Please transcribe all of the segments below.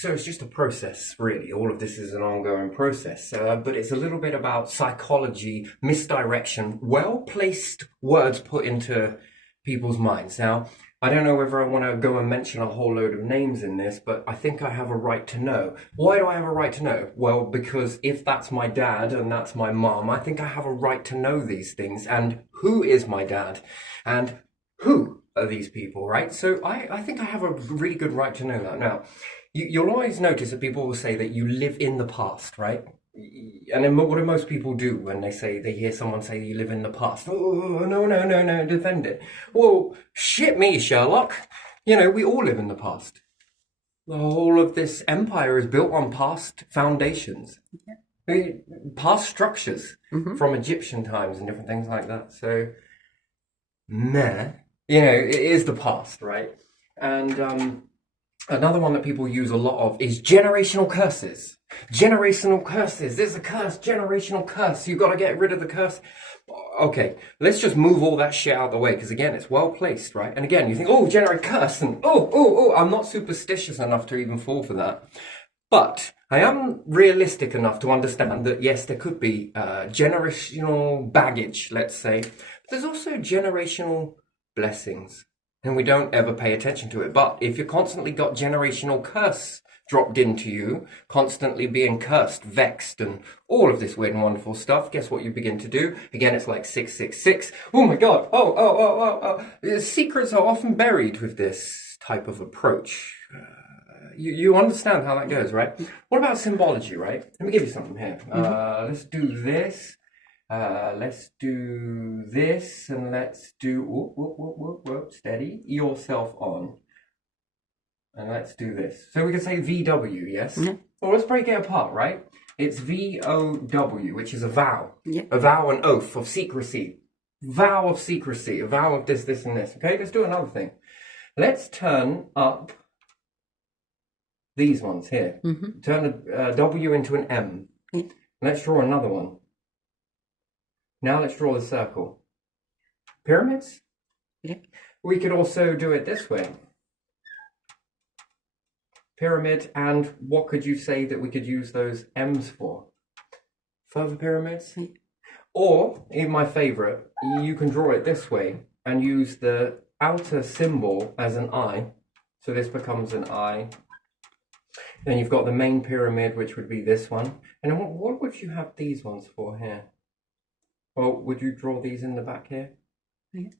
So it's just a process, really. All of this is an ongoing process, but it's a little bit about psychology, misdirection, well-placed words put into people's minds. Now, I don't know whether I want to go and mention a whole load of names in this, but I think I have a right to know. Why do I have a right to know? Well, because if that's my dad and that's my mom, I think I have a right to know these things. And who is my dad? And who are these people, right? So I think I have a really good right to know that. Now, you'll always notice that people will say that you live in the past, right? And then what do most people do when they hear someone say you live in the past? Oh, no, defend it. Well, shit me, Sherlock. We all live in the past. The whole of this empire is built on past foundations, past structures from Egyptian times and different things like that. So, it is the past, right? And another one that people use a lot of is generational curses. Generational curses. There's a curse, generational curse. You've got to get rid of the curse. Okay, let's just move all that shit out of the way, because again, it's well placed, right? And again, you think, oh, generate curse, and I'm not superstitious enough to even fall for that. But I am realistic enough to understand that, yes, there could be generational baggage, let's say, but there's also generational blessings. And we don't ever pay attention to it. But if you constantly got generational curse dropped into you, constantly being cursed, vexed, and all of this weird and wonderful stuff, guess what you begin to do? Again, it's like 666. Oh my God. Secrets are often buried with this type of approach. You understand how that goes, right? What about symbology, right? Let me give you something here. Let's do this. Let's do this, and let's do, steady yourself on. And let's do this. So we can say VW, yes? Mm-hmm. Well, let's break it apart, right? It's VOW, which is a vow. Yeah. A vow, an oath of secrecy. Vow of secrecy, a vow of this, and this. Okay, let's do another thing. Let's turn up these ones here. Mm-hmm. Turn a W into an M. Mm-hmm. Let's draw another one. Now let's draw the circle. Pyramids? Yeah. We could also do it this way. Pyramid, and what could you say that we could use those M's for? Further pyramids? Yeah. Or, in my favorite, you can draw it this way and use the outer symbol as an eye. So this becomes an eye. Then you've got the main pyramid, which would be this one. And what would you have these ones for here? Well, would you draw these in the back here? Yeah.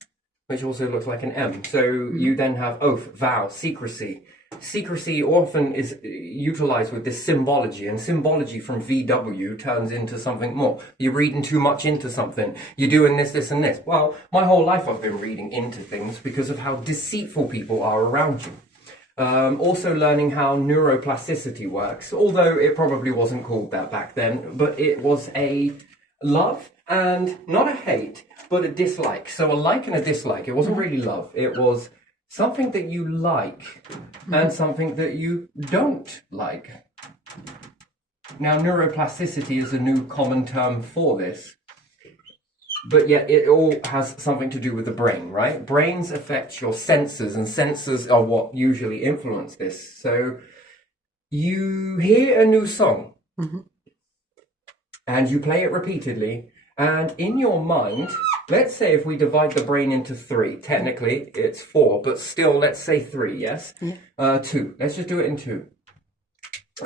Which also looks like an M. So you then have oath, vow, secrecy. Secrecy often is utilized with this symbology, and symbology from VW turns into something more. You're reading too much into something. You're doing this, and this. Well, my whole life I've been reading into things because of how deceitful people are around you. Also learning how neuroplasticity works, although it probably wasn't called that back then, but it was a love and not a hate, but a dislike. So a like and a dislike. It wasn't really love. It was something that you like and something that you don't like. Now, neuroplasticity is a new common term for this, but yet it all has something to do with the brain, right? Brains affect your senses, and senses are what usually influence this. So you hear a new song, and you play it repeatedly, and in your mind, let's say if we divide the brain into 3, technically it's 4, but still let's say 3, yes? Yeah. 2, let's just do it in 2.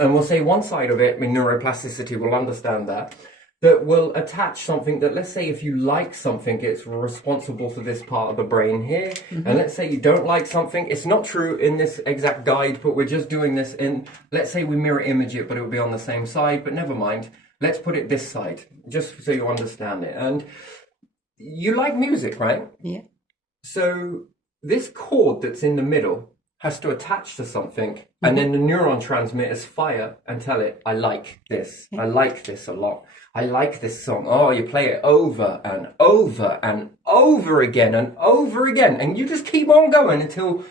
And we'll say one side of it, neuroplasticity will understand that will attach something that, let's say if you like something, it's responsible for this part of the brain here. And let's say you don't like something, it's not true in this exact guide, but we're just doing this in, let's say we mirror image it, but it will be on the same side, but never mind. Let's put it this side, just so you understand it. And you like music, right? Yeah. So this chord that's in the middle has to attach to something, and then the neuron transmitters fire and tell it, I like this. I like this a lot. I like this song. Oh, you play it over and over and over again and over again. And you just keep on going until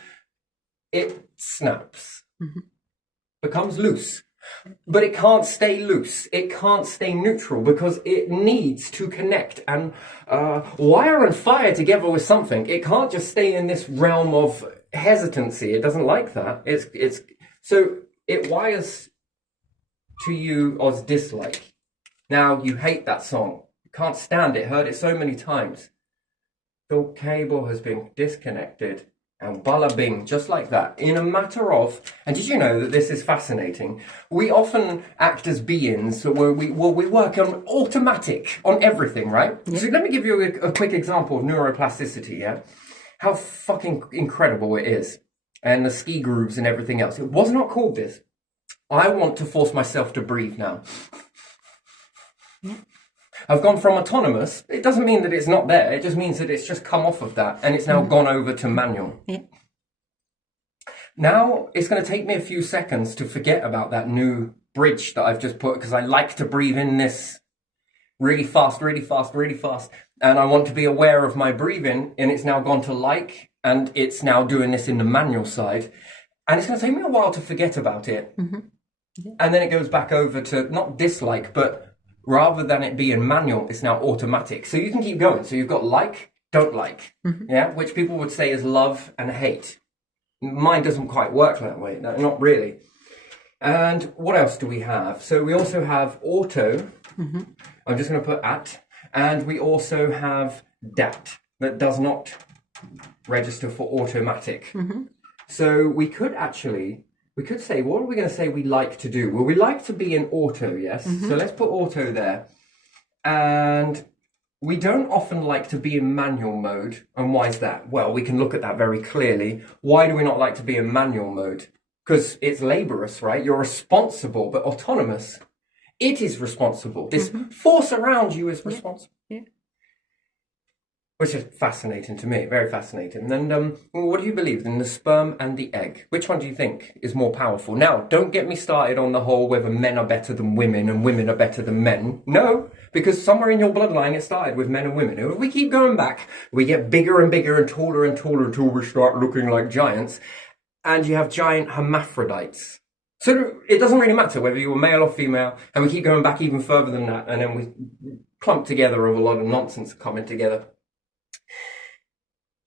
it snaps, becomes loose. But it can't stay loose. It can't stay neutral because it needs to connect and wire and fire together with something. It can't just stay in this realm of hesitancy. It doesn't like that. It's so it wires to you as dislike. Now you hate that song, you can't stand it, heard it so many times. The cable has been disconnected, and bada bing, just like that, in a matter of. And did you know that this is fascinating? We often act as beings where we work on automatic on everything, right? Yeah. So let me give you a quick example of neuroplasticity. Yeah, how fucking incredible it is, and the ski grooves and everything else. It was not called this. I want to force myself to breathe now. Yeah. I've gone from autonomous. It doesn't mean that it's not there. It just means that it's just come off of that and it's now gone over to manual. Yeah. Now it's going to take me a few seconds to forget about that new bridge that I've just put, because I like to breathe in this really fast, really fast, really fast. And I want to be aware of my breathing, and it's now gone to like, and it's now doing this in the manual side. And it's going to take me a while to forget about it. Mm-hmm. Yeah. And then it goes back over to not dislike, but rather than it being manual, it's now automatic. So you can keep going. So you've got like, don't like, yeah, which people would say is love and hate. Mine doesn't quite work that way, not really. And what else do we have? So we also have auto. I'm just going to put at. And we also have dat, that does not register for automatic. So we could say, what are we going to say we like to do? Well, we like to be in auto, yes? So let's put auto there. And we don't often like to be in manual mode. And why is that? Well, we can look at that very clearly. Why do we not like to be in manual mode? Because it's laborious, right? You're responsible, but autonomous. It is responsible. This force around you is responsible. Yeah. Which is fascinating to me, very fascinating. And what do you believe in the sperm and the egg? Which one do you think is more powerful? Now, don't get me started on the whole whether men are better than women and women are better than men. No, because somewhere in your bloodline it started with men and women. If we keep going back, we get bigger and bigger and taller until we start looking like giants. And you have giant hermaphrodites. So it doesn't really matter whether you were male or female, and we keep going back even further than that, and then we clump together of a lot of nonsense coming together.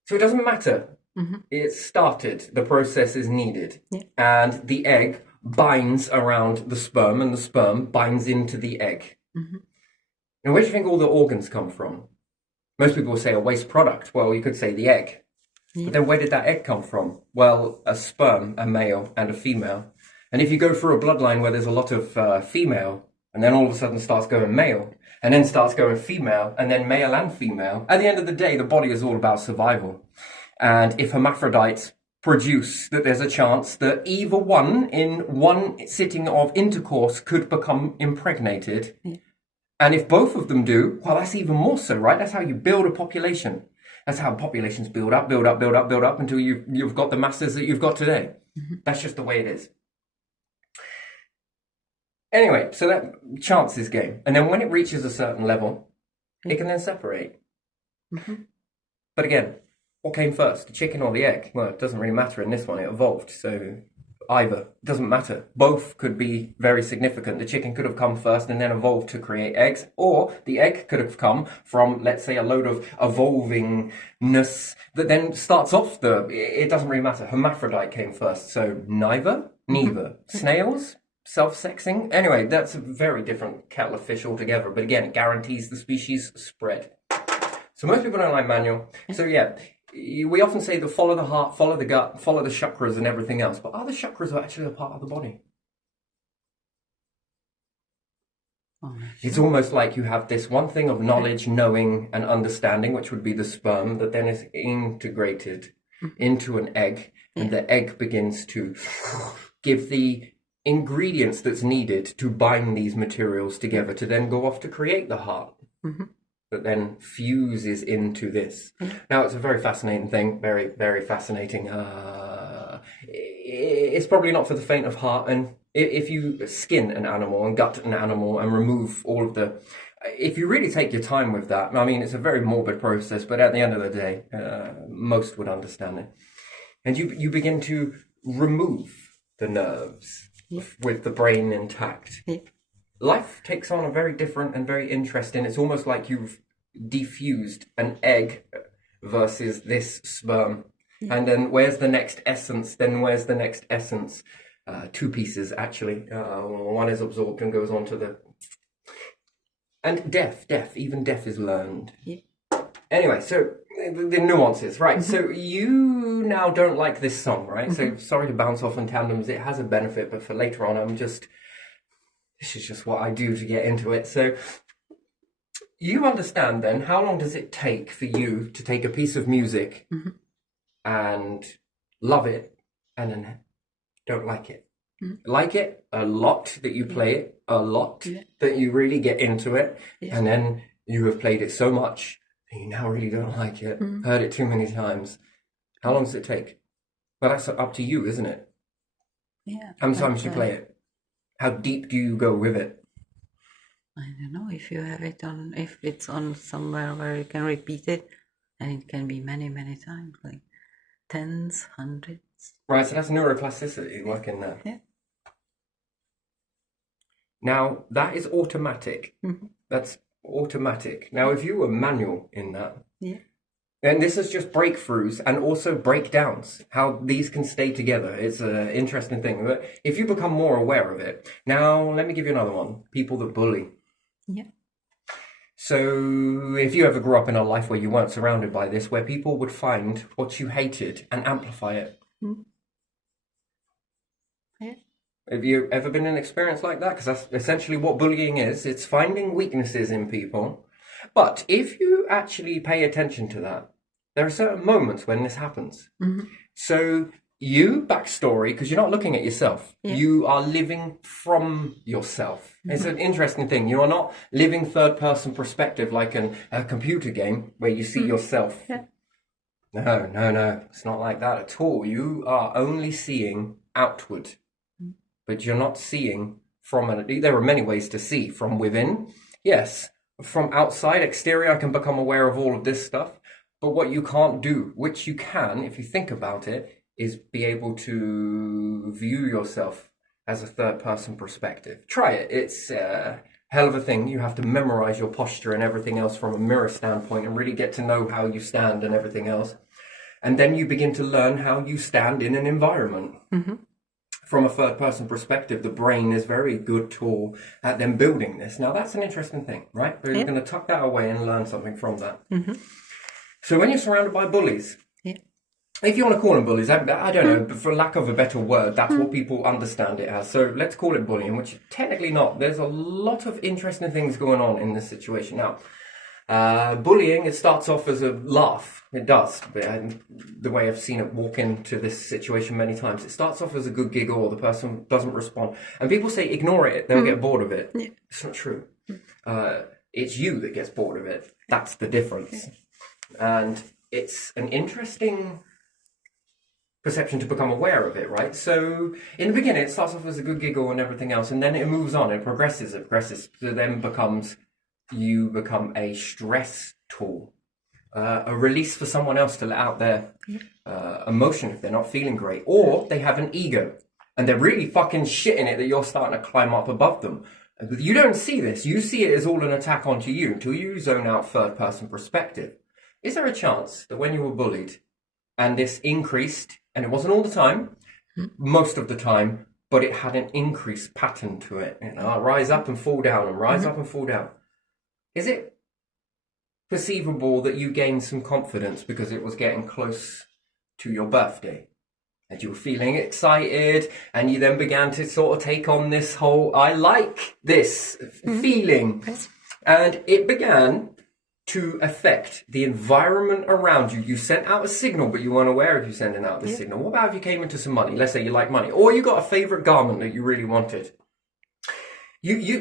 So it doesn't matter. It started. The process is needed. Yeah. And the egg binds around the sperm, and the sperm binds into the egg. Now, where do you think all the organs come from? Most people will say a waste product. Well, you could say the egg. Yeah. But then where did that egg come from? Well, a sperm, a male and a female. And if you go through a bloodline where there's a lot of female, and then all of a sudden starts going male, and then starts going female, and then male and female, at the end of the day, the body is all about survival. And if hermaphrodites produce that there's a chance that either one in one sitting of intercourse could become impregnated, and if both of them do, well, that's even more so, right? That's how you build a population. That's how populations build up until you've got the masses that you've got today. That's just the way it is. Anyway, so that chance is game. And then when it reaches a certain level, it can then separate. But again, what came first, the chicken or the egg? Well, it doesn't really matter in this one. It evolved. So either. It doesn't matter. Both could be very significant. The chicken could have come first and then evolved to create eggs. Or the egg could have come from, let's say, a load of evolvingness that then starts off it doesn't really matter. Hermaphrodite came first. So neither. Snails? Self-sexing? Anyway, that's a very different kettle of fish altogether. But again, it guarantees the species spread. So most people don't like manual. So yeah, we often say to follow the heart, follow the gut, follow the chakras and everything else. But are the chakras actually a part of the body? It's almost like you have this one thing of knowledge, knowing and understanding, which would be the sperm, that then is integrated into an egg. And the egg begins to give the ingredients that's needed to bind these materials together to then go off to create the heart that then fuses into this. Now, it's a very fascinating thing, very, very fascinating. It's probably not for the faint of heart, and if you skin an animal and gut an animal and remove all of if you really take your time with that, I mean, it's a very morbid process, but at the end of the day, most would understand it. And you begin to remove the nerves with the brain intact. Life takes on a very different and very interesting. It's almost like you've defused an egg versus this sperm. And then where's the next essence? Then where's the next essence? two pieces actually. One is absorbed and goes on to the... And deaf, even deaf is learned. Yeah. Anyway, so the nuances, right? So you now don't like this song, right? So sorry to bounce off on tandems. It has a benefit, but for later on, this is just what I do to get into it. So you understand then, how long does it take for you to take a piece of music and love it and then don't like it? Like it a lot, that you play it a lot, that you really get into it, and then you have played it so much that you now really don't like it, heard it too many times. How long does it take? Well, that's up to you, isn't it? Yeah. How many times do you play it? How deep do you go with it? I don't know, if you have it on, if it's on somewhere where you can repeat it, and it can be many, many times, like tens, hundreds. Right, so that's neuroplasticity working there. Yeah. Now, that is automatic. That's automatic. Now, if you were manual in that, and this is just breakthroughs and also breakdowns, how these can stay together. It's an interesting thing. But if you become more aware of it, now let me give you another one. People that bully. Yeah. So if you ever grew up in a life where you weren't surrounded by this, where people would find what you hated and amplify it. Yeah. Have you ever been in an experience like that? Because that's essentially what bullying is. It's finding weaknesses in people. But if you actually pay attention to that, there are certain moments when this happens. So you, backstory, because you're not looking at yourself. You are living from yourself. It's an interesting thing. You are not living third-person perspective like a computer game where you see yourself. No. It's not like that at all. You are only seeing outward. But you're not seeing from there are many ways to see. From within, yes. From outside, exterior, I can become aware of all of this stuff. But what you can't do, which you can, if you think about it, is be able to view yourself as a third-person perspective. Try it. It's a hell of a thing. You have to memorize your posture and everything else from a mirror standpoint and really get to know how you stand and everything else. And then you begin to learn how you stand in an environment. From a third-person perspective, the brain is a very good tool at them building this. Now, that's an interesting thing, right? We're going to tuck that away and learn something from that. So when you're surrounded by bullies, if you want to call them bullies, I don't know, but for lack of a better word, that's what people understand it as. So let's call it bullying, which technically not. There's a lot of interesting things going on in this situation. Now, bullying, it starts off as a laugh. It does. The way I've seen it walk into this situation many times, it starts off as a good giggle, or the person doesn't respond. And people say, ignore it, they'll get bored of it. It's not true. It's you that gets bored of it. That's the difference. And it's an interesting perception to become aware of it, right? So in the beginning, it starts off as a good giggle and everything else, and then it moves on, it progresses, so then you become a stress tool, a release for someone else to let out their emotion if they're not feeling great, or they have an ego and they're really fucking shitting it that you're starting to climb up above them. You don't see this. You see it as all an attack onto you until you zone out third-person perspective. Is there a chance that when you were bullied and this increased, and it wasn't all the time, most of the time, but it had an increased pattern to it, rise up and fall down and rise up and fall down. Is it perceivable that you gained some confidence because it was getting close to your birthday? And you were feeling excited, and you then began to sort of take on this whole, I like this feeling. And it began to affect the environment around you. You sent out a signal, but you weren't aware of you sending out this signal. What about if you came into some money? Let's say you like money, or you got a favorite garment that you really wanted.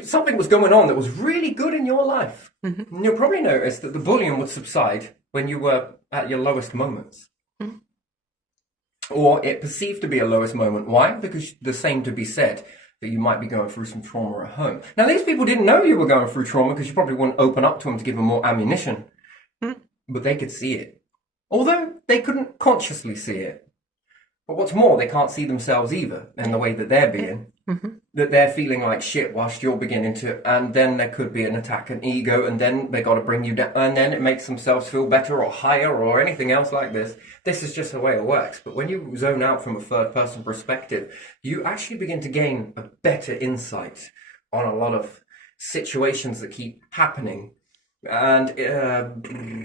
Something was going on that was really good in your life. And you'll probably notice that the bullying would subside when you were at your lowest moments. Or it perceived to be a lowest moment. Why? Because the same to be said, that you might be going through some trauma at home. Now, these people didn't know you were going through trauma because you probably wouldn't open up to them to give them more ammunition. But they could see it. Although they couldn't consciously see it. But what's more, they can't see themselves either in the way that they're being. That they're feeling like shit whilst you're beginning to, and then there could be an attack, an ego, and then they got to bring you down, and then it makes themselves feel better or higher or anything else like this. This is just the way it works. But when you zone out from a third person perspective, you actually begin to gain a better insight on a lot of situations that keep happening. And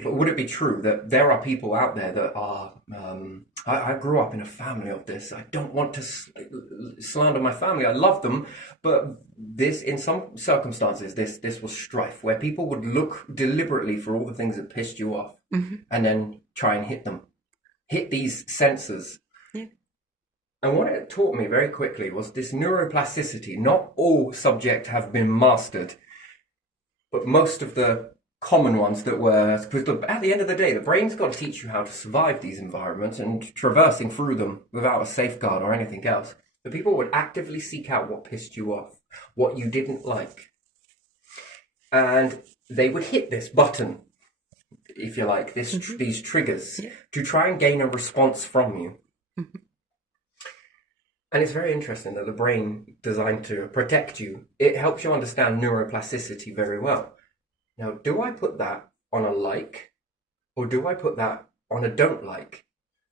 would it be true that there are people out there that are, I grew up in a family of this. I don't want to slander my family. I love them. But this, in some circumstances, this was strife where people would look deliberately for all the things that pissed you off and then try and hit them, hit these sensors. Yeah. And what it taught me very quickly was this neuroplasticity. Not all subjects have been mastered, but most of the common ones that were, because at the end of the day, the brain's got to teach you how to survive these environments and traversing through them without a safeguard or anything else. The people would actively seek out what pissed you off, what you didn't like. And they would hit this button, if you like, these triggers to try and gain a response from you. And it's very interesting that the brain, designed to protect you, it helps you understand neuroplasticity very well. Now, do I put that on a like, or do I put that on a don't like?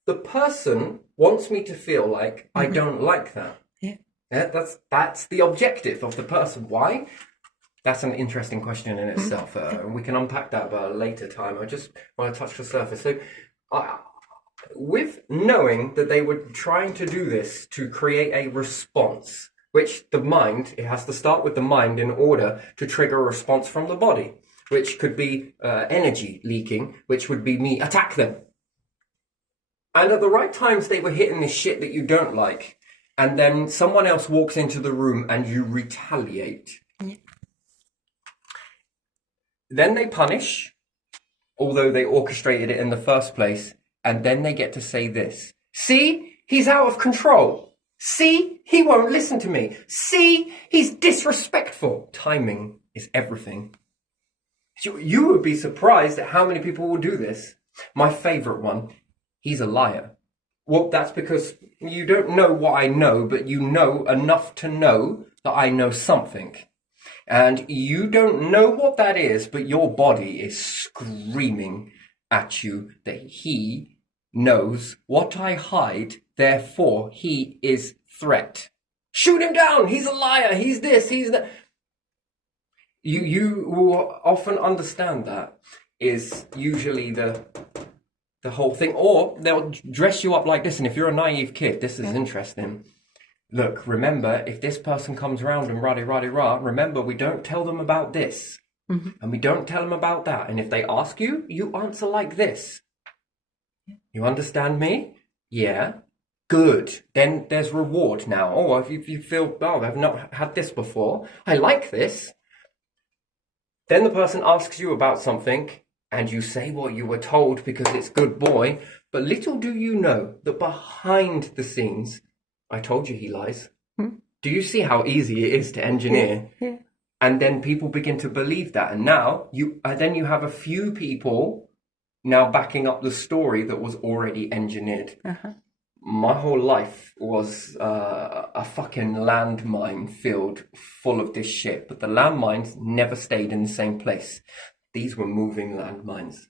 The person wants me to feel like I don't like that. Yeah. That's the objective of the person. Why? That's an interesting question in itself. We can unpack that at a later time. I just want to touch the surface. So, with knowing that they were trying to do this to create a response, which the mind, it has to start with the mind in order to trigger a response from the body, which could be energy leaking, which would be me, attack them. And at the right times, they were hitting this shit that you don't like. And then someone else walks into the room and you retaliate. Yeah. Then they punish, although they orchestrated it in the first place. And then they get to say this. See, he's out of control. See, he won't listen to me. See, he's disrespectful. Timing is everything. You would be surprised at how many people will do this. My favorite one, he's a liar. Well, that's because you don't know what I know, but you know enough to know that I know something. And you don't know what that is, but your body is screaming at you that he knows what I hide, therefore he is threat. Shoot him down, he's a liar, he's this, he's that. You will often understand that is usually the whole thing. Or they'll dress you up like this, and if you're a naive kid, this is interesting. Look, remember, if this person comes around and rah-de-rah-de-rah, remember, we don't tell them about this. And we don't tell them about that. And if they ask you, you answer like this. You understand me? Yeah. Good. Then there's reward now. Oh, if you feel, oh, I've not had this before. I like this. Then the person asks you about something and you say what you were told because it's good boy. But little do you know that behind the scenes, I told you he lies. Do you see how easy it is to engineer? Yeah. And then people begin to believe that. And now you have a few people now backing up the story that was already engineered. My whole life was a fucking landmine field full of this shit. But the landmines never stayed in the same place. These were moving landmines.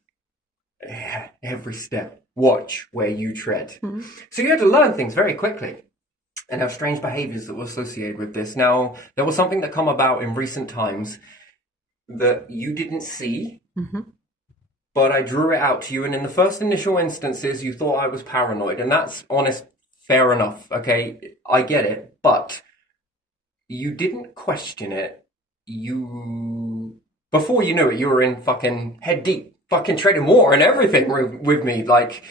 Every step. Watch where you tread. So you had to learn things very quickly. And have strange behaviors that were associated with this. Now, there was something that come about in recent times that you didn't see, but I drew it out to you. And in the first initial instances, you thought I was paranoid. And that's honest, fair enough, okay? I get it. But you didn't question it. Before you knew it, you were in fucking head deep, fucking trading war and everything with me. Like,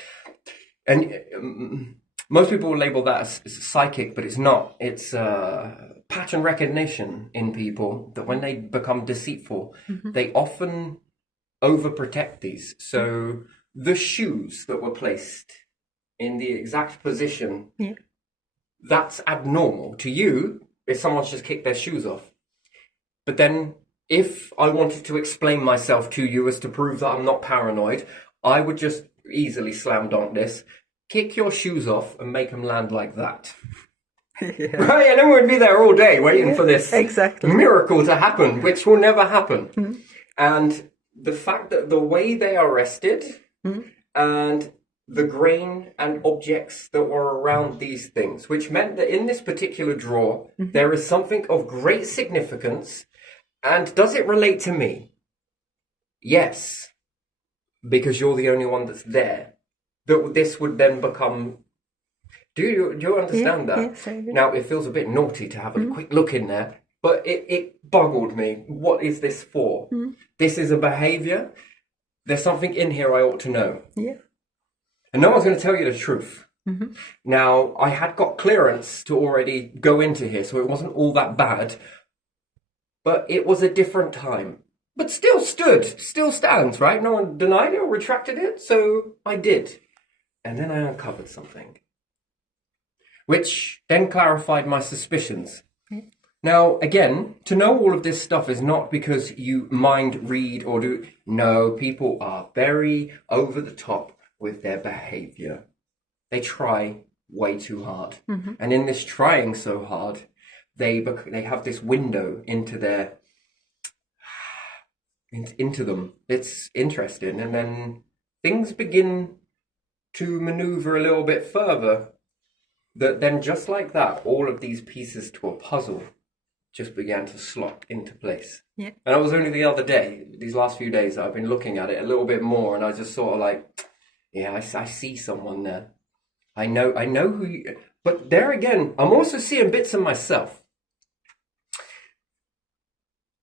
and... most people will label that as psychic, but it's not. It's pattern recognition in people that when they become deceitful, they often overprotect these. So the shoes that were placed in the exact position, that's abnormal. To you, if someone's just kicked their shoes off. But then if I wanted to explain myself to you as to prove that I'm not paranoid, I would just easily slam dunk this. kick your shoes off and make them land like that. Yeah. Right, and then we'd be there all day waiting for this Exactly. miracle to happen, which will never happen. And the fact that the way they are rested and the grain and objects that were around these things, which meant that in this particular drawer, there is something of great significance. And does it relate to me? Yes, because you're the only one that's there. That this would then become. Do you understand that? Yes, I do. Now it feels a bit naughty to have a quick look in there, but it boggled me. What is this for? This is a behaviour. There's something in here I ought to know. Yeah. And no one's going to tell you the truth. Now, I had got clearance to already go into here, so it wasn't all that bad. But it was a different time. But still stands, right? No one denied it or retracted it, so I did. And then I uncovered something, which then clarified my suspicions. Now, again, to know all of this stuff is not because you mind read or do. No, people are very over the top with their behavior. They try way too hard. And in this trying so hard, they have this window into them. It's interesting. And then things begin to maneuver a little bit further. That then just like that, all of these pieces to a puzzle just began to slot into place. Yeah. And it was only the other day, these last few days, that I've been looking at it a little bit more, and I just sort of like, yeah, I see someone there. I know who you... But there again, I'm also seeing bits of myself.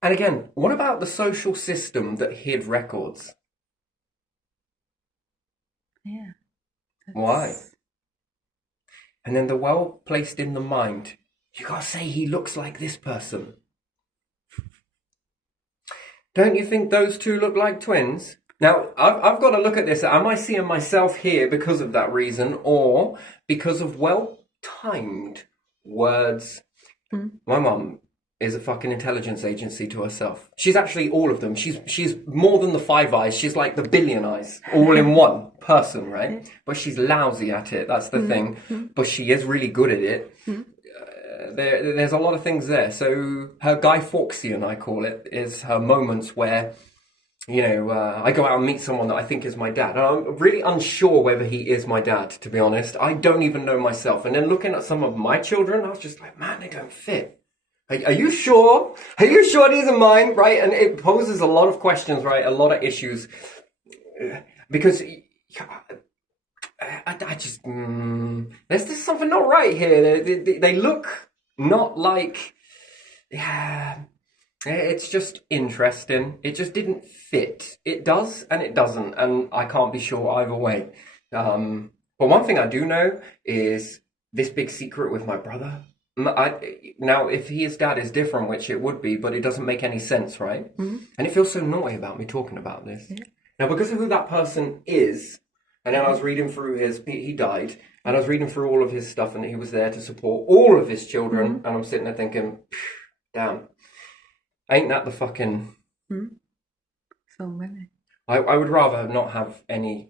And again, what about the social system that hid records? Yeah. Why? And then the well placed in the mind. You gotta say he looks like this person. Don't you think those two look like twins? Now, I've got to look at this. Am I seeing myself here because of that reason, or because of well-timed words? My mum is a fucking intelligence agency to herself. She's actually all of them. She's more than the Five Eyes. She's like the billion eyes, all in one person, right? But she's lousy at it. That's the thing. But she is really good at it. There's a lot of things there. So her Guy Fawkesian, I call it, is her moments where, you know, I go out and meet someone that I think is my dad. And I'm really unsure whether he is my dad, to be honest. I don't even know myself. And then looking at some of my children, I was just like, man, they don't fit. Are you sure? Are you sure these are mine? Right? And it poses a lot of questions, right? A lot of issues. Because I just... there's something not right here. They look not like... Yeah... It's just interesting. It just didn't fit. It does and it doesn't, and I can't be sure either way. But one thing I do know is this big secret with my brother. Now, if his dad is different, which it would be, but it doesn't make any sense, right? And it feels so naughty about me talking about this. Now, because of who that person is, and then I was reading through he died, and I was reading through all of his stuff, and he was there to support all of his children, and I'm sitting there thinking, damn. Ain't that the fucking... So many. I would rather not have any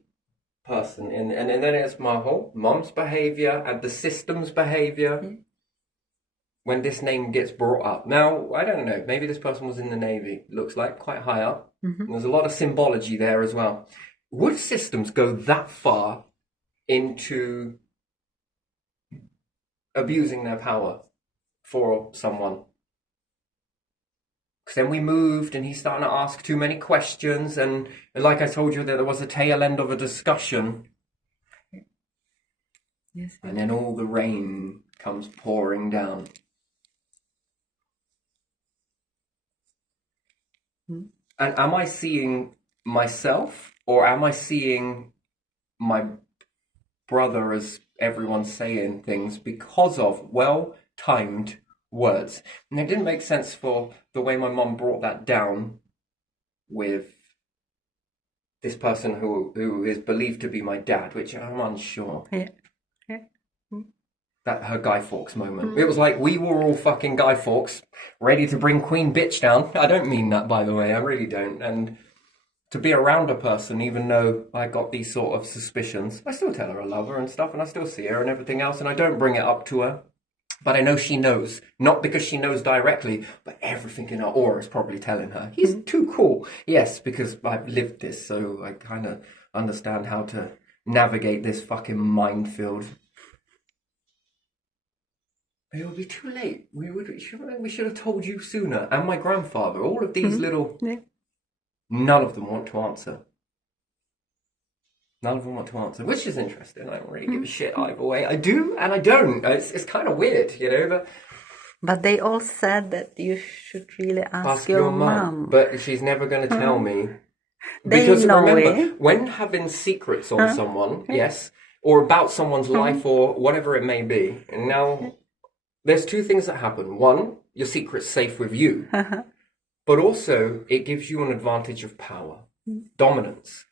person in... And then it's my whole mum's behaviour and the system's behaviour when this name gets brought up. Now, I don't know. Maybe this person was in the Navy. Looks like quite high up. There's a lot of symbology there as well. Would systems go that far into abusing their power for someone? Because then we moved and he's starting to ask too many questions, and like I told you, there was a tail end of a discussion. Yes. And then all the rain comes pouring down. And am I seeing myself, or am I seeing my brother as everyone's saying things because of well-timed words? And it didn't make sense for the way my mum brought that down with this person who is believed to be my dad, which I'm unsure. Yeah. That her Guy Fawkes moment. It was like we were all fucking Guy Fawkes, ready to bring Queen Bitch down. I don't mean that, by the way. I really don't. And to be around a person, even though I got these sort of suspicions. I still tell her I love her and stuff, and I still see her and everything else, and I don't bring it up to her. But I know she knows, not because she knows directly, but everything in her aura is probably telling her, he's too cool. Yes, because I've lived this, so I kind of understand how to navigate this fucking minefield. But it would be too late. We should have told you sooner. And my grandfather, all of these little... Yeah. None of them want to answer. None of them want to answer, which is interesting. I don't really give a shit either way. I do and I don't. It's kind of weird, you know. But they all said that you should really ask your mum. But she's never going to tell me. They Because know remember, it. when having secrets on someone, yes, or about someone's life or whatever it may be, and now there's two things that happen. One, your secret's safe with you. But also, it gives you an advantage of power, dominance,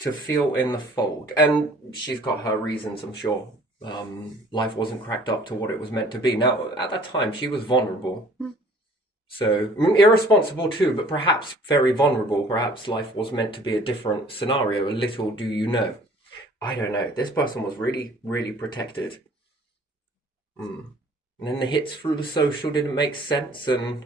to feel in the fold. And she's got her reasons, I'm sure. Life wasn't cracked up to what it was meant to be. Now, at that time, she was vulnerable. So, irresponsible too, but perhaps very vulnerable. Perhaps life was meant to be a different scenario. Little do you know. I don't know. This person was really, really protected. And then the hits through the social didn't make sense, and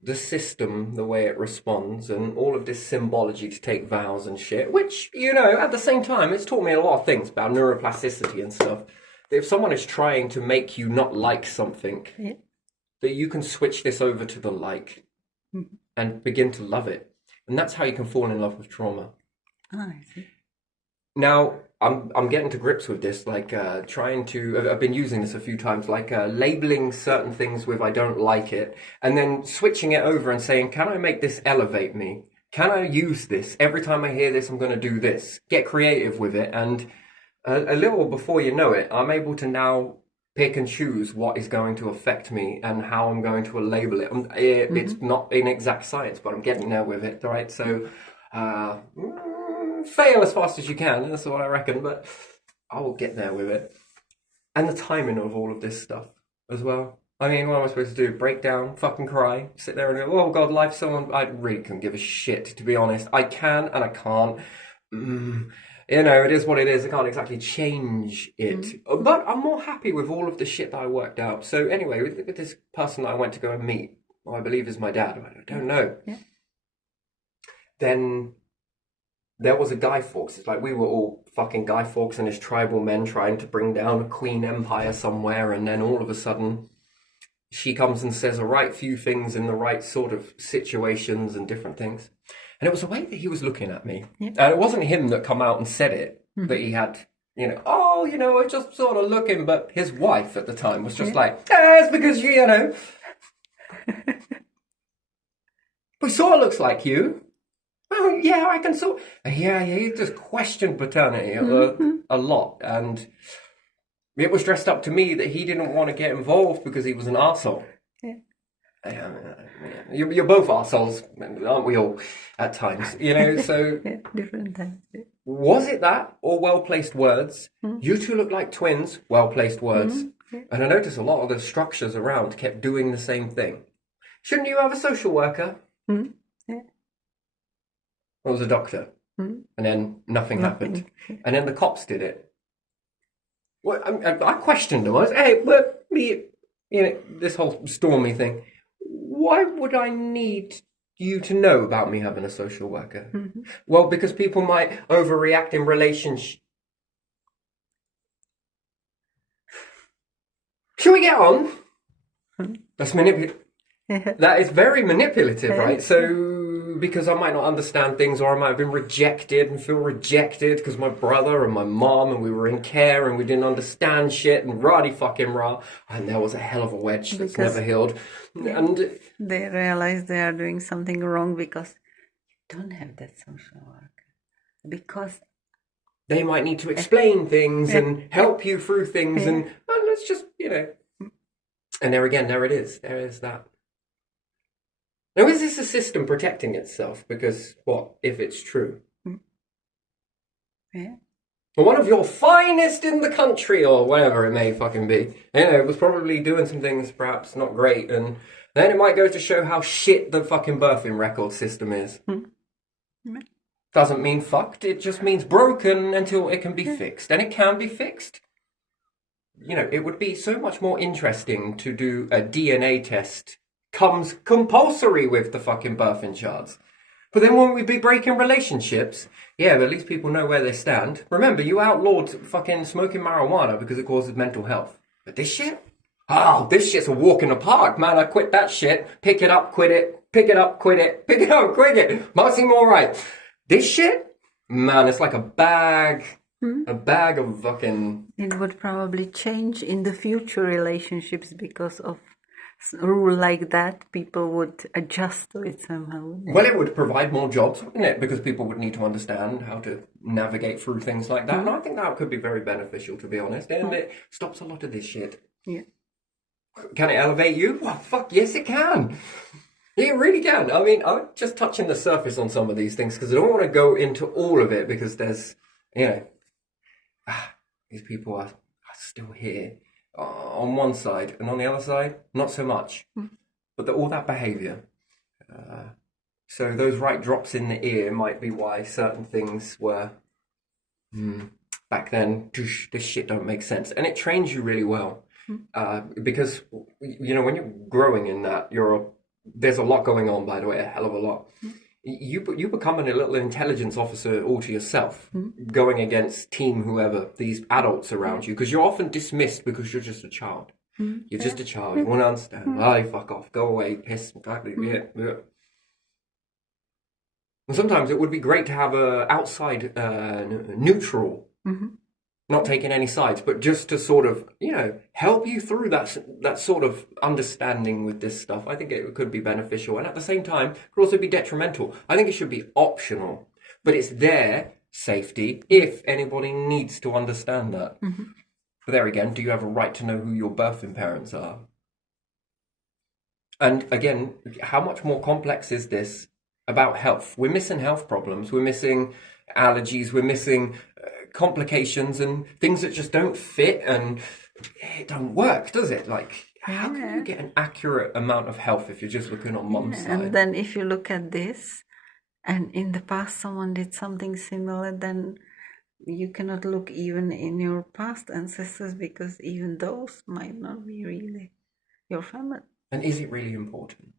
the system, the way it responds, and all of this symbology to take vows and shit, which, you know, at the same time, it's taught me a lot of things about neuroplasticity and stuff. If someone is trying to make you not like something, that you can switch this over to the like and begin to love it. And that's how you can fall in love with trauma. I see. Now, I'm getting to grips with this, like trying to, I've been using this a few times, like labeling certain things with I don't like it, and then switching it over and saying, can I make this elevate me? Can I use this? Every time I hear this, I'm going to do this. Get creative with it, and a little before you know it, I'm able to now pick and choose what is going to affect me and how I'm going to label it. It's not an exact science, but I'm getting there with it, right? So, fail as fast as you can, that's what I reckon, but I will get there with it. And the timing of all of this stuff as well. I mean, what am I supposed to do? Break down, fucking cry, sit there and go, oh god, life's so I really couldn't give a shit, to be honest. I can and I can't. You know, it is what it is. I can't exactly change it. But I'm more happy with all of the shit that I worked out. So anyway, with this person that I went to go and meet, who I believe is my dad, I don't know. Yeah. Then there was a Guy Fawkes. It's like we were all fucking Guy Fawkes and his tribal men trying to bring down a queen empire somewhere, and then all of a sudden she comes and says the right few things in the right sort of situations and different things. And it was the way that he was looking at me. Yeah. And it wasn't him that come out and said it, that he had, you know, oh, you know, I just sort of looking, but his wife at the time was just like, it's because you know. We sort of looks like you. Oh, yeah, I can sort. Yeah, he just questioned paternity a lot, and it was dressed up to me that he didn't want to get involved because he was an arsehole. Yeah. You're both arseholes, aren't we all, at times? You know, so Different times. was it that or well-placed words? You two look like twins, well-placed words. And I noticed a lot of the structures around kept doing the same thing. Shouldn't you have a social worker? Yeah. I was a doctor, and then nothing happened, and then the cops did it. Well, I questioned them. I was, hey, but me, you know, this whole Stormy thing. Why would I need you to know about me having a social worker? Well, because people might overreact in relationships. Shall we get on? That's manipulative. That is very manipulative, right? So, because I might not understand things, or I might have been rejected and feel rejected because my brother and my mom and we were in care and we didn't understand shit and rah fucking rah, and there was a hell of a wedge that's never healed. And they realize they are doing something wrong because you don't have that social work. Because they might need to explain things and help you through things, and let's just, you know. And there again, there it is. There is that. Now, is this a system protecting itself? Because what if it's true? Yeah. one of your finest in the country, or whatever it may fucking be. You know, it was probably doing some things perhaps not great, and then it might go to show how shit the fucking birthing record system is. Doesn't mean fucked, it just means broken until it can be fixed. And it can be fixed. You know, it would be so much more interesting to do a DNA test. Comes compulsory with the fucking birthing charts. But then when we be breaking relationships, yeah, but at least people know where they stand. Remember, you outlawed fucking smoking marijuana because it causes mental health. But this shit? Oh, this shit's a walk in the park, man. I quit that shit. Pick it up, quit it. Pick it up, quit it. Pick it up, quit it. Might seem alright. This shit? Man, it's like a bag of fucking... It would probably change in the future relationships because of rule like that. People would adjust to it somehow. Well, it would provide more jobs, wouldn't it? Because people would need to understand how to navigate through things like that. And I think that could be very beneficial, to be honest. And it stops a lot of this shit. Yeah. Can it elevate you? Well, fuck, yes it can. It really can. I mean, I'm just touching the surface on some of these things because I don't want to go into all of it because there's, you know, these people are still here on one side, and on the other side, not so much. But all that behaviour. So those right drops in the ear might be why certain things were, back then, this shit don't make sense. And it trains you really well. Because, you know, when you're growing in that, there's a lot going on, by the way, a hell of a lot. You become a little intelligence officer all to yourself, going against team whoever, these adults around you, because you're often dismissed because you're just a child. You're just a child. You want to understand. Oh, fuck off. Go away. Piss. Yeah. And sometimes it would be great to have a outside neutral, not taking any sides, but just to sort of, you know, help you through that sort of understanding with this stuff. I think it could be beneficial, and at the same time, it could also be detrimental. I think it should be optional, but it's their safety if anybody needs to understand that. But there again, do you have a right to know who your birthing parents are? And again, how much more complex is this about health? We're missing health problems. We're missing allergies. We're missing complications and things that just don't fit, and it don't work, does it? Like, how can you get an accurate amount of health if you're just looking on one side? And then if you look at this, and in the past someone did something similar, then you cannot look even in your past ancestors because even those might not be really your family. And is it really important?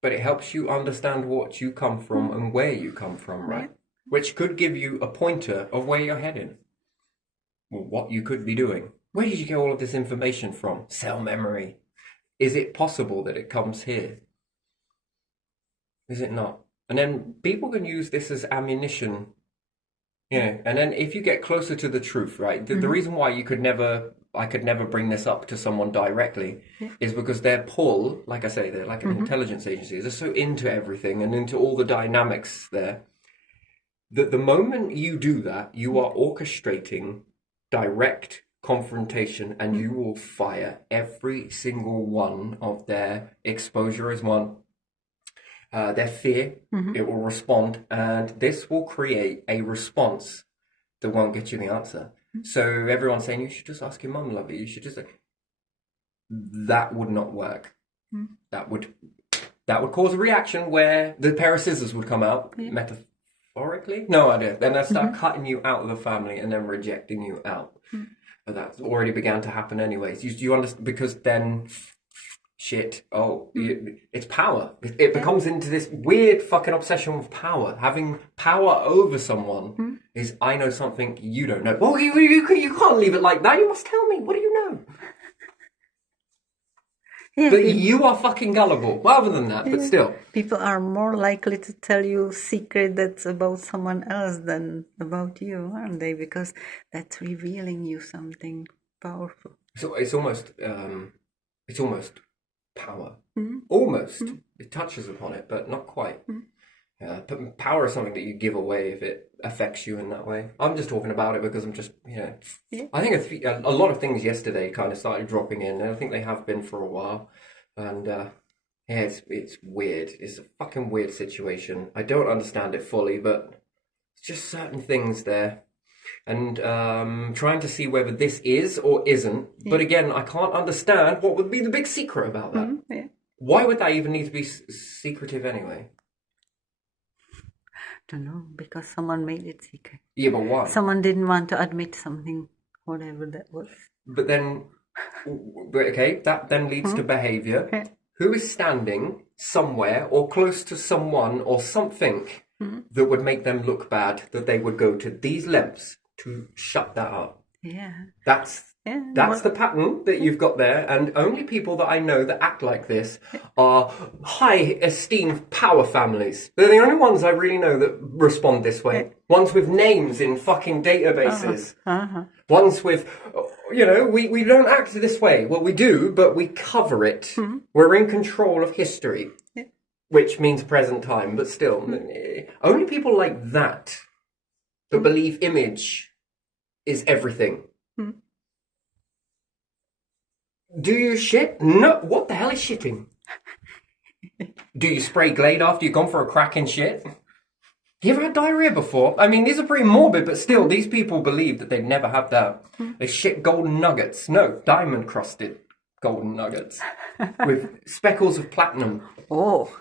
But it helps you understand what you come from and where you come from, right? Which could give you a pointer of where you're heading, or what you could be doing. Where did you get all of this information from? Cell memory. Is it possible that it comes here? Is it not? And then people can use this as ammunition. Yeah, and then if you get closer to the truth, right? The reason why I could never bring this up to someone directly is because their pull, like I say, they're like an intelligence agency. They're so into everything and into all the dynamics there. That the moment you do that, you are orchestrating direct confrontation, and you will fire every single one of their exposure as one, their fear. It will respond, and this will create a response that won't get you the answer. So everyone's saying you should just ask your mum, love it. You should just. That would not work. That would cause a reaction where the pair of scissors would come out. Metaphorically? No idea. Then they start cutting you out of the family and then rejecting you out. But that's already began to happen anyways. You understand? Because then shit, it's power. It becomes into this weird fucking obsession with power. Having power over someone is, I know something you don't know. Well, you can't leave it like that. You must tell me. What do you know? But you are fucking gullible. Well, other than that, but still. People are more likely to tell you a secret that's about someone else than about you, aren't they? Because that's revealing you something powerful. So it's almost power. Almost. It touches upon it, but not quite. But power is something that you give away if it affects you in that way. I'm just talking about it because I'm just, I think a lot of things yesterday kind of started dropping in, and I think they have been for a while. And it's weird. It's a fucking weird situation. I don't understand it fully, but just certain things there. And trying to see whether this is or isn't. But again, I can't understand what would be the big secret about that. Yeah. Why would that even need to be secretive anyway? Don't know, because someone made it secret. Yeah, but why? Someone didn't want to admit something, whatever that was. But then, okay, that then leads to behavior. Yeah. Who is standing somewhere or close to someone or something that would make them look bad, that they would go to these lengths to shut that up? Yeah. That's Yeah. the pattern that you've got there, and only people that I know that act like this are high esteemed power families. They're the only ones I really know that respond this way. Ones with names in fucking databases. Ones with, we don't act this way. Well, we do, but we cover it. We're in control of history, which means present time, but still. Only people like that believe image is everything. Do you shit? No. What the hell is shitting? Do you spray Glade after you've gone for a cracking shit? You ever had diarrhea before? I mean, these are pretty morbid, but still, these people believe that they'd never have that. They shit golden nuggets. No, diamond-crusted golden nuggets with speckles of platinum. Oh,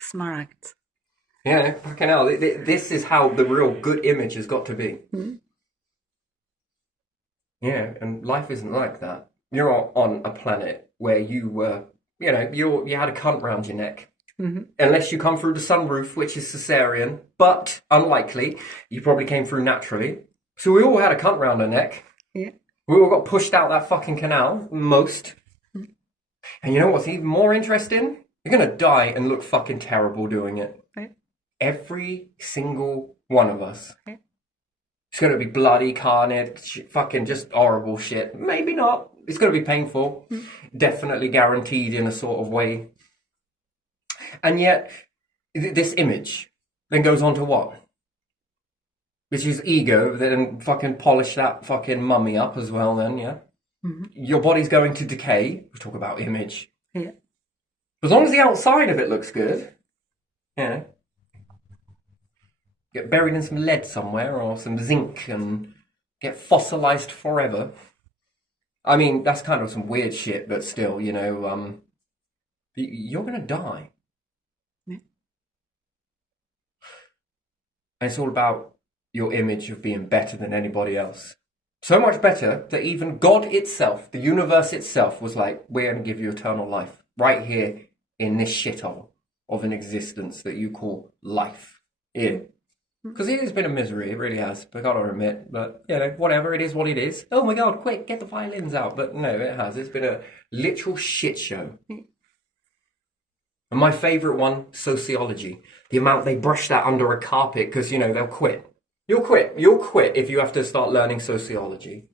smaragds. Yeah, fucking hell. This is how the real good image has got to be. Yeah, and life isn't like that. You're on a planet where you were, you had a cunt round your neck. Unless you come through the sunroof, which is cesarean, but unlikely. You probably came through naturally. So we all had a cunt round our neck. Yeah. We all got pushed out that fucking canal, most. And you know what's even more interesting? You're going to die and look fucking terrible doing it. Right. Every single one of us. Right. It's going to be bloody, carnage, fucking just horrible shit. Maybe not. It's going to be painful. Definitely guaranteed in a sort of way. And yet, this image then goes on to what? Which is ego, then fucking polish that fucking mummy up as well then, yeah? Your body's going to decay. We talk about image. Yeah. As long as the outside of it looks good, yeah. Get buried in some lead somewhere or some zinc and get fossilized forever. I mean, that's kind of some weird shit, but still, you're going to die. Yeah. And it's all about your image of being better than anybody else. So much better that even God itself, the universe itself, was like, we're going to give you eternal life right here in this shithole of an existence that you call life. Because it has been a misery, it really has, I gotta admit. But, whatever, it is what it is. Oh my god, quick, get the violins out. But no, it has. It's been a literal shit show. And my favourite one, sociology. The amount they brush that under a carpet because, they'll quit. You'll quit if you have to start learning sociology.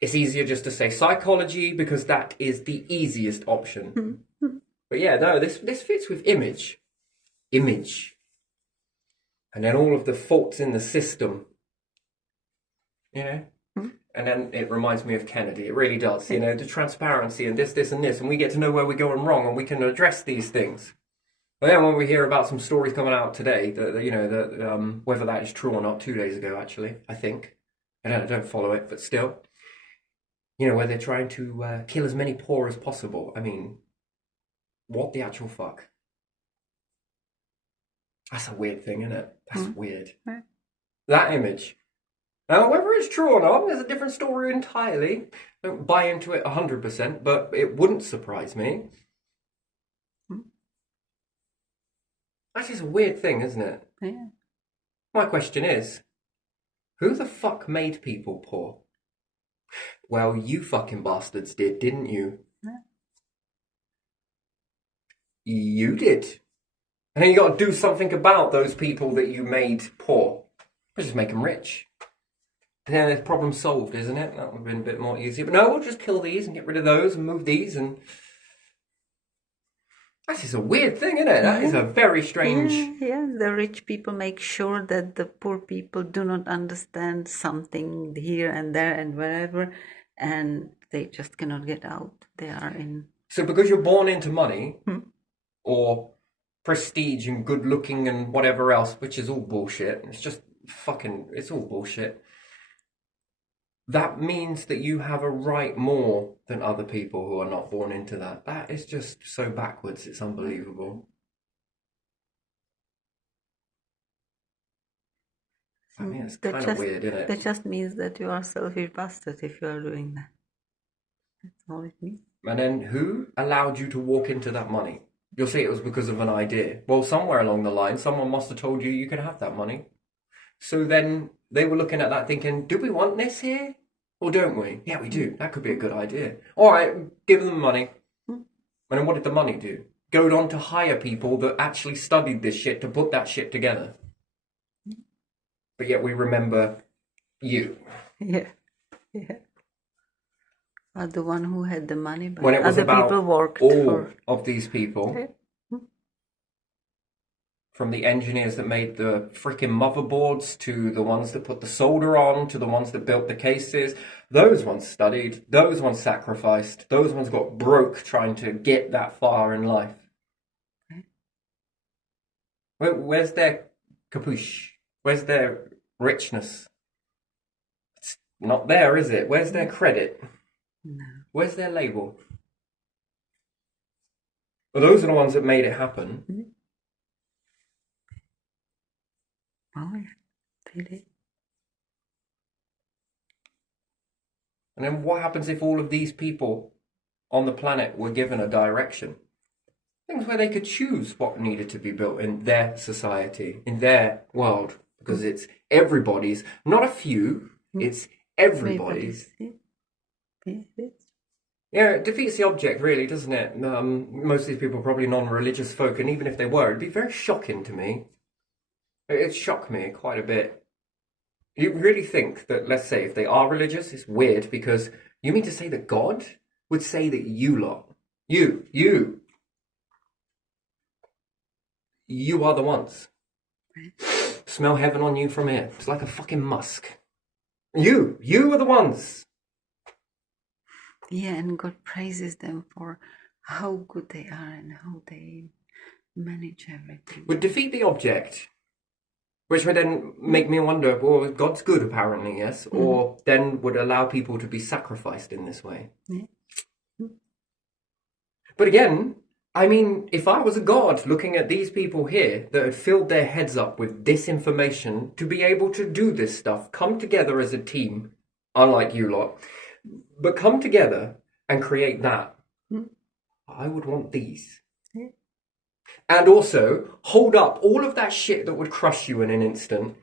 It's easier just to say psychology because that is the easiest option. But yeah, no, this fits with image. Image. And then all of the faults in the system. And then it reminds me of Kennedy. It really does. The transparency and this and this. And we get to know where we're going wrong and we can address these things. But then when we hear about some stories coming out today, whether that is true or not, 2 days ago, actually, I think. I don't follow it, but still. Where they're trying to kill as many poor as possible. I mean, what the actual fuck? That's a weird thing, isn't it? That's weird. Right. That image. Now, whether it's true or not, there's a different story entirely. Don't buy into it 100%, but it wouldn't surprise me. That's just a weird thing, isn't it? Yeah. My question is, who the fuck made people poor? Well, you fucking bastards did, didn't you? Yeah. You did. And then you got to do something about those people that you made poor. Just make them rich. And then the problem solved, isn't it? That would have been a bit more easier. But no, we'll just kill these and get rid of those and move these and... That is a weird thing, isn't it? That is a very strange... Yeah, the rich people make sure that the poor people do not understand something here and there and wherever, and they just cannot get out. They are in... So because you're born into money, or prestige and good looking and whatever else, which is all bullshit, it's just fucking, it's all bullshit. That means that you have a right more than other people who are not born into that. That is just so backwards, it's unbelievable. I mean, it's kind of weird, isn't it? That just means that you are selfish bastard if you are doing that. That's all it means. And then who allowed you to walk into that money? You'll say it was because of an idea. Well, somewhere along the line, someone must have told you you could have that money. So then they were looking at that thinking, do we want this here? Or don't we? Yeah, we do. That could be a good idea. All right, give them money. And then what did the money do? Go on to hire people that actually studied this shit to put that shit together. But yet we remember you. Yeah. The one who had the money, but when it was other about people worked all for... of these people. From the engineers that made the freaking motherboards, to the ones that put the solder on, to the ones that built the cases. Those ones studied, those ones sacrificed, those ones got broke trying to get that far in life. Where's their capuche? Where's their richness? It's not there, is it? Where's their credit? No. Where's their label? Well, those are the ones that made it happen. Oh, really? And then what happens if all of these people on the planet were given a direction? Things where they could choose what needed to be built in their society, in their world. Because it's everybody's, not a few, it's everybody's. Yeah, it defeats the object, really, doesn't it? Most of these people are probably non-religious folk, and even if they were, it'd be very shocking to me. It'd shock me quite a bit. You really think that, let's say, if they are religious, it's weird, because you mean to say that God would say that you lot, you are the ones. Smell heaven on you from here. It's like a fucking musk. You are the ones. Yeah, and God praises them for how good they are and how they manage everything. Would defeat the object, which would then make me wonder, well, God's good apparently, yes, or then would allow people to be sacrificed in this way. Yeah. But again, I mean, if I was a God looking at these people here that had filled their heads up with this information to be able to do this stuff, come together as a team, unlike you lot, but come together and create that, I would want these. Yeah. And also hold up all of that shit that would crush you in an instant,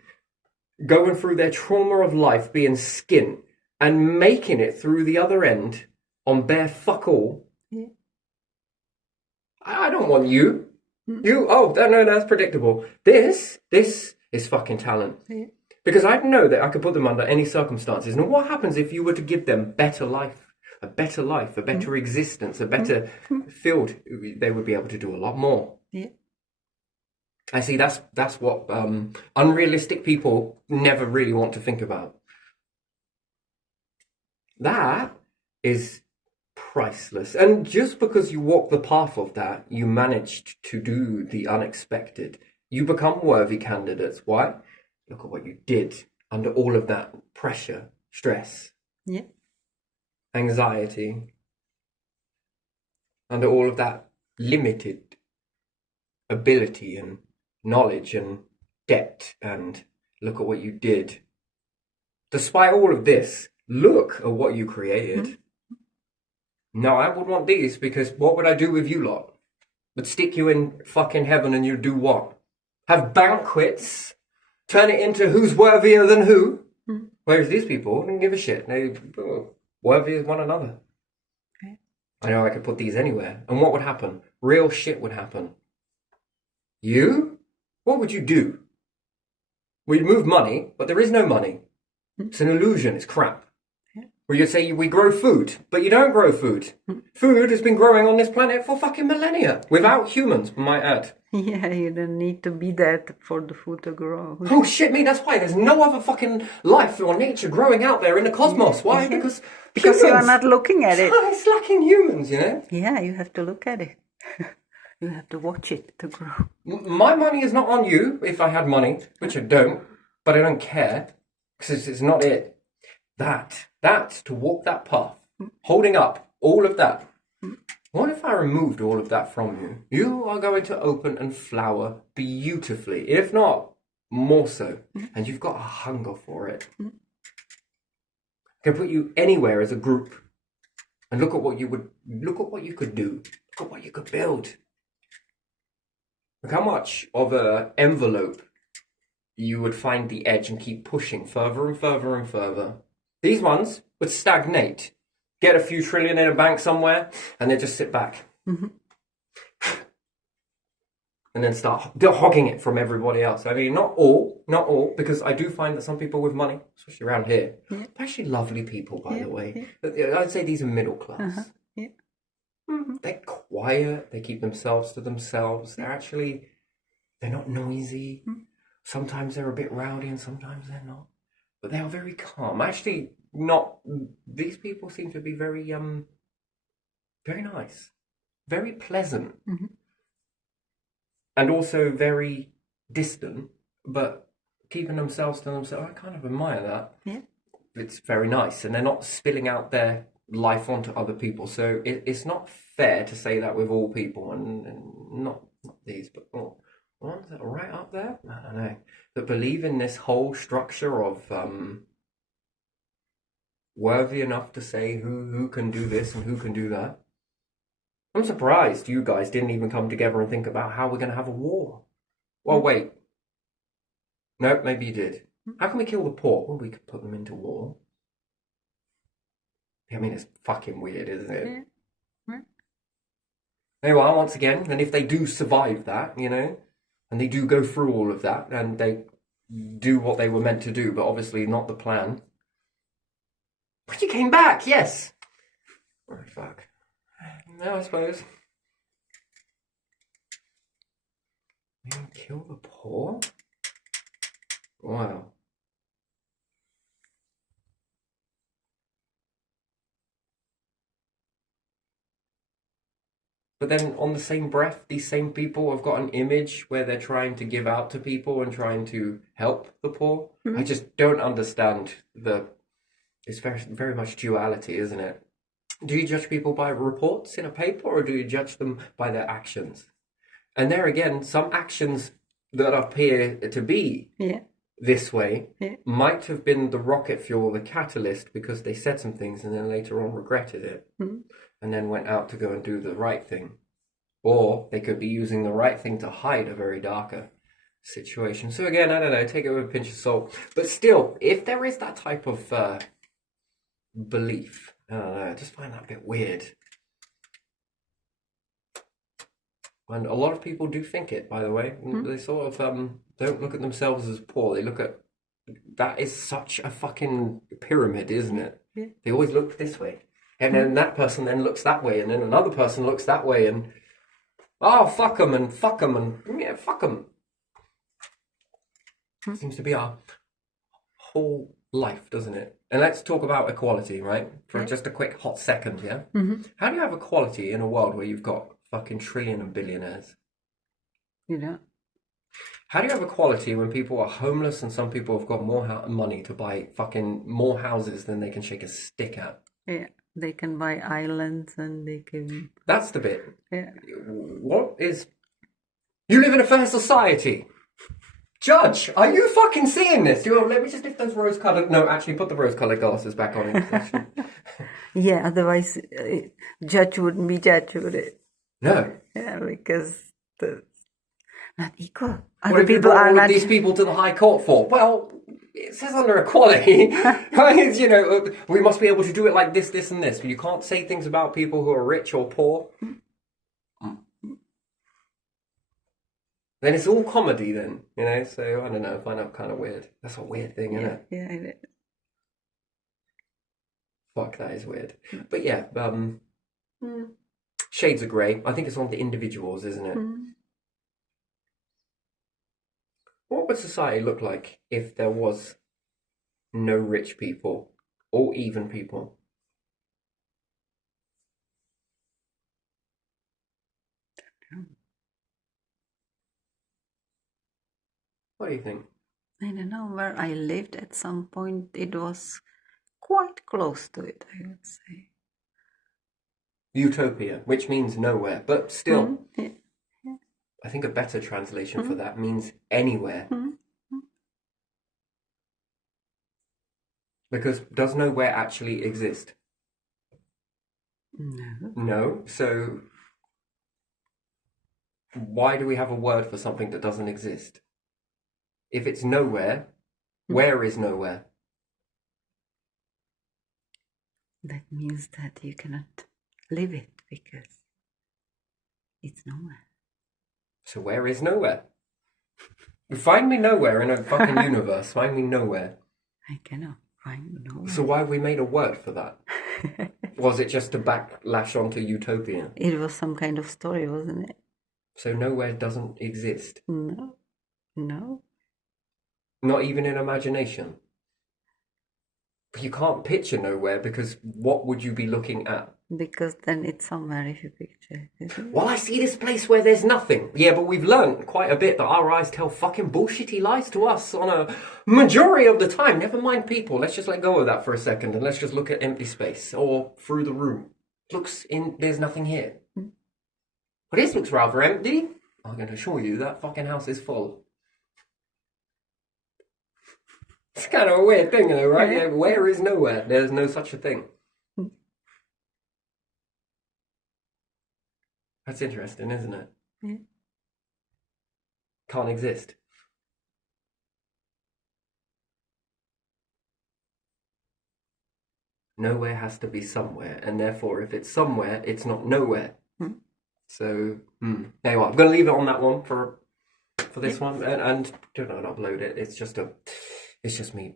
going through their trauma of life, being skint, and making it through the other end on bare fuck all. Yeah. I don't want you. You, oh, no, that's predictable. This is fucking talent. Yeah. Because I know that I could put them under any circumstances. And what happens if you were to give them better life, a better existence, a better field? They would be able to do a lot more. Yeah. I see. That's what unrealistic people never really want to think about. That is priceless. And just because you walk the path of that, you managed to do the unexpected. You become worthy candidates. Why? Look at what you did under all of that pressure, stress, anxiety, under all of that limited ability and knowledge and debt, and look at what you did. Despite all of this, look at what you created. No, I would want these, because what would I do with you lot? Would stick you in fucking heaven and you'd do what? Have banquets? Turn it into who's worthier than who? Whereas these people don't give a shit. They worthy as one another. Okay. I know I could put these anywhere. And what would happen? Real shit would happen. You? What would you do? Well, you move money, but there is no money. It's an illusion. It's crap. Where you say we grow food, but you don't grow food. Food has been growing on this planet for fucking millennia. Without humans, might add. Yeah, you don't need to be there for the food to grow. Oh shit me, that's why there's no other fucking life or nature growing out there in the cosmos. Why? Because you are humans, not looking at it. It's lacking humans, you know? Yeah, you have to look at it. You have to watch it to grow. My money is not on you, if I had money, which I don't. but I don't care because it's not it. That's to walk that path, holding up all of that. What if I removed all of that from you? You are going to open and flower beautifully, if not more so, and you've got a hunger for it. I can put you anywhere as a group, and look at what you could do. Look at what you could build. Look how much of a envelope you would find the edge and keep pushing further and further and further. These ones would stagnate, get a few trillion in a bank somewhere, and then just sit back. And then start hogging it from everybody else. I mean, not all, because I do find that some people with money, especially around here, are actually lovely people, by the way. I'd say these are middle class. They're quiet, they keep themselves to themselves. They're not noisy. Sometimes they're a bit rowdy and sometimes they're not. But they are very calm. Actually, these people seem to be very, very nice, very pleasant, and also very distant, but keeping themselves to themselves. I kind of admire that. Yeah. It's very nice, and they're not spilling out their life onto other people. So it's not fair to say that with all people, and not these, but ones that are right up there. I don't know, that believe in this whole structure of worthy enough to say who can do this and who can do that. I'm surprised you guys didn't even come together and think about how we're going to have a war. Well, wait. No, maybe you did. How can we kill the poor? Well, we could put them into war. I mean, it's fucking weird, isn't it? Anyway, once again, and if they do survive that, and they do go through all of that, and they do what they were meant to do, but obviously not the plan. But you came back, yes. Oh, fuck. No, I suppose. Kill the poor? Wow. But then on the same breath, these same people have got an image where they're trying to give out to people and trying to help the poor. I just don't understand it's very, very much duality, isn't it? Do you judge people by reports in a paper, or do you judge them by their actions? And there again, some actions that appear to be this way might have been the rocket fuel, the catalyst, because they said some things and then later on regretted it and then went out to go and do the right thing. Or they could be using the right thing to hide a very darker situation. So again, I don't know, take it with a pinch of salt. But still, if there is that type of belief, I don't know, I just find that a bit weird. And a lot of people do think it, by the way. They sort of don't look at themselves as poor. They look at... That is such a fucking pyramid, isn't it? Yeah. They always look this way. And then that person then looks that way. And then another person looks that way. And, oh, fuck them and fuck them and, yeah, fuck them. Seems to be our whole life, doesn't it? And let's talk about equality, right? For just a quick hot second, yeah? How do you have equality in a world where you've got fucking trillion of billionaires? You know. How do you have equality when people are homeless and some people have got more money to buy fucking more houses than they can shake a stick at? Yeah, they can buy islands and they can... That's the bit. Yeah. What is... You live in a fair society. Judge, are you fucking seeing this? Let me just lift those rose-coloured... No, actually, put the rose-coloured glasses back on. Yeah, otherwise, judge wouldn't be judge, would it? No. Yeah, because not equal. What if you brought all of these people to the High Court for? Well, it says under equality. Right? We must be able to do it like this, this, and this. But you can't say things about people who are rich or poor. Then it's all comedy then, so I don't know, I find that kind of weird. That's a weird thing, isn't it? Yeah, it is. Fuck, that is weird. But yeah, shades of grey. I think it's on the individuals, isn't it? What would society look like if there was no rich people or even people? What do you think? I don't know where I lived at some point. It was quite close to it, I would say. Utopia, which means nowhere, but still, Yeah. I think a better translation for that means anywhere. Because does nowhere actually exist? No. No. So why do we have a word for something that doesn't exist? If it's nowhere, where is nowhere? That means that you cannot live it because it's nowhere. So where is nowhere? Find me nowhere in a fucking universe. Find me nowhere. I cannot find nowhere. So why have we made a word for that? Was it just to backlash onto utopia? It was some kind of story, wasn't it? So nowhere doesn't exist? No. No. Not even in imagination? You can't picture nowhere because what would you be looking at? Because then it's somewhere if you picture it, isn't it? Well, I see this place where there's nothing. Yeah, but we've learned quite a bit that our eyes tell fucking bullshitty lies to us on a majority of the time. Never mind people. Let's just let go of that for a second and let's just look at empty space or through the room. There's nothing here. Well, this looks rather empty. I'm going to assure you that fucking house is full. It's kind of a weird thing, you know, right? Yeah, where is nowhere? There's no such a thing. That's interesting, isn't it? Yeah. Can't exist. Nowhere has to be somewhere, and therefore, if it's somewhere, it's not nowhere. So, anyway, I'm going to leave it on that one for this one, and do not upload it. It's just me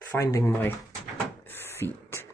finding my feet.